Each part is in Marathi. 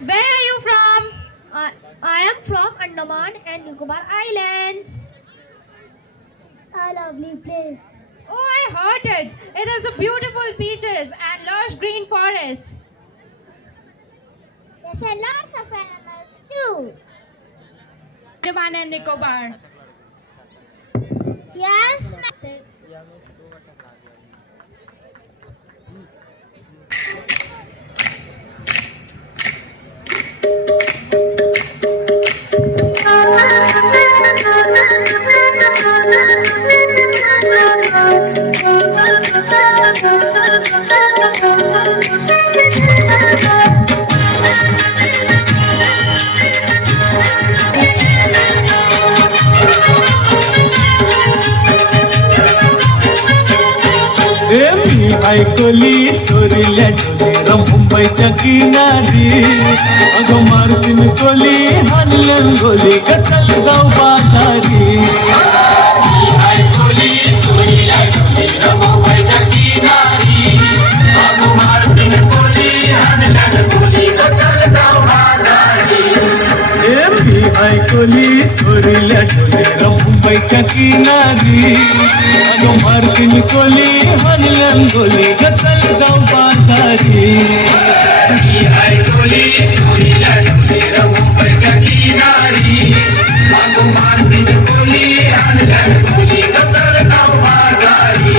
Where are you from? I am from Andaman and Nicobar Islands. It's a lovely place. Oh, I heard it. It has a beautiful beaches and lush green forest. There's a lots of animals too. Andaman and Nicobar. Yes, ma'am. मी ऐकली सोरील्या डोलेर मुंबईच्या किनारी अगं मारतीन कोली हानलं गोली कचल जाऊ बाजारी ऐकली सोरील्या डोलेर मुंबईच्या किनारी अगं मारतीन कोली हानलं गोली कचल जाऊ बाजारी मी ऐकली सोरील्या डोलेर मुंबईच्या किनारी अगं मारतीन कोली हानलं गोली कचल जाऊ बाजारी ऐकली सोरील्या डोलेर मुंबईच्या किनारी अगं मारतीन कोली हानलं गोली कचल जाऊ बाजारी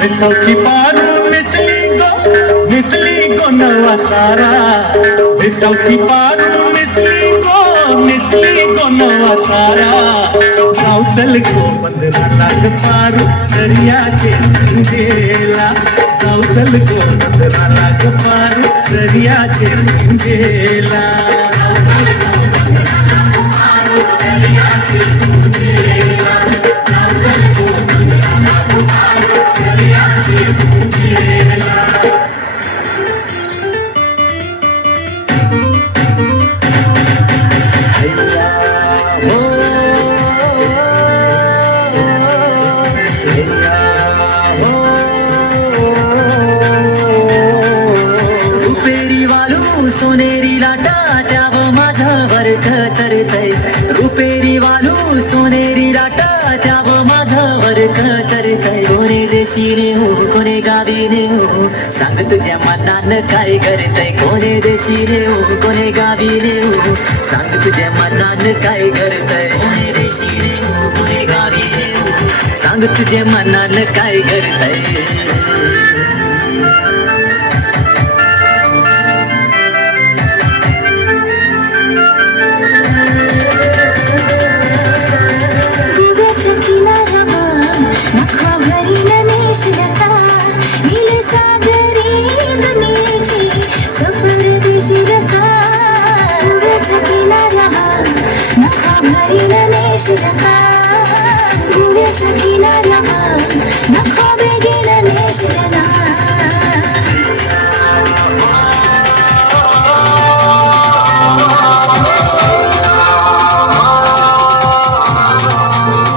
मिसळची पारू मिसली गो नवा सारा मिसळची पारू मिसली गो नवा सारा जाऊ चल गो 15 लाख पारू दर्याचे गेला जाऊ चल गो 15 लाख पारू दर्याचे गेला सोनेरी लाटा त्याव माझं वर्थ तरतय रुपेरी वालू सोनेरी लाटा त्याव माझं वर्थ तरतय कोणे देशी रे हो कोणे गावी रे हो सांग तुझ्या मनानं काय करतय कोणे देशी रे हो कोणे गावी रे हो सांग तुझ्या मनानं काय करतय कोणे देशी रे हो कोणे गावी रे हो सांग तुझ्या मनानं काय करतय Shiraka, Shiraka,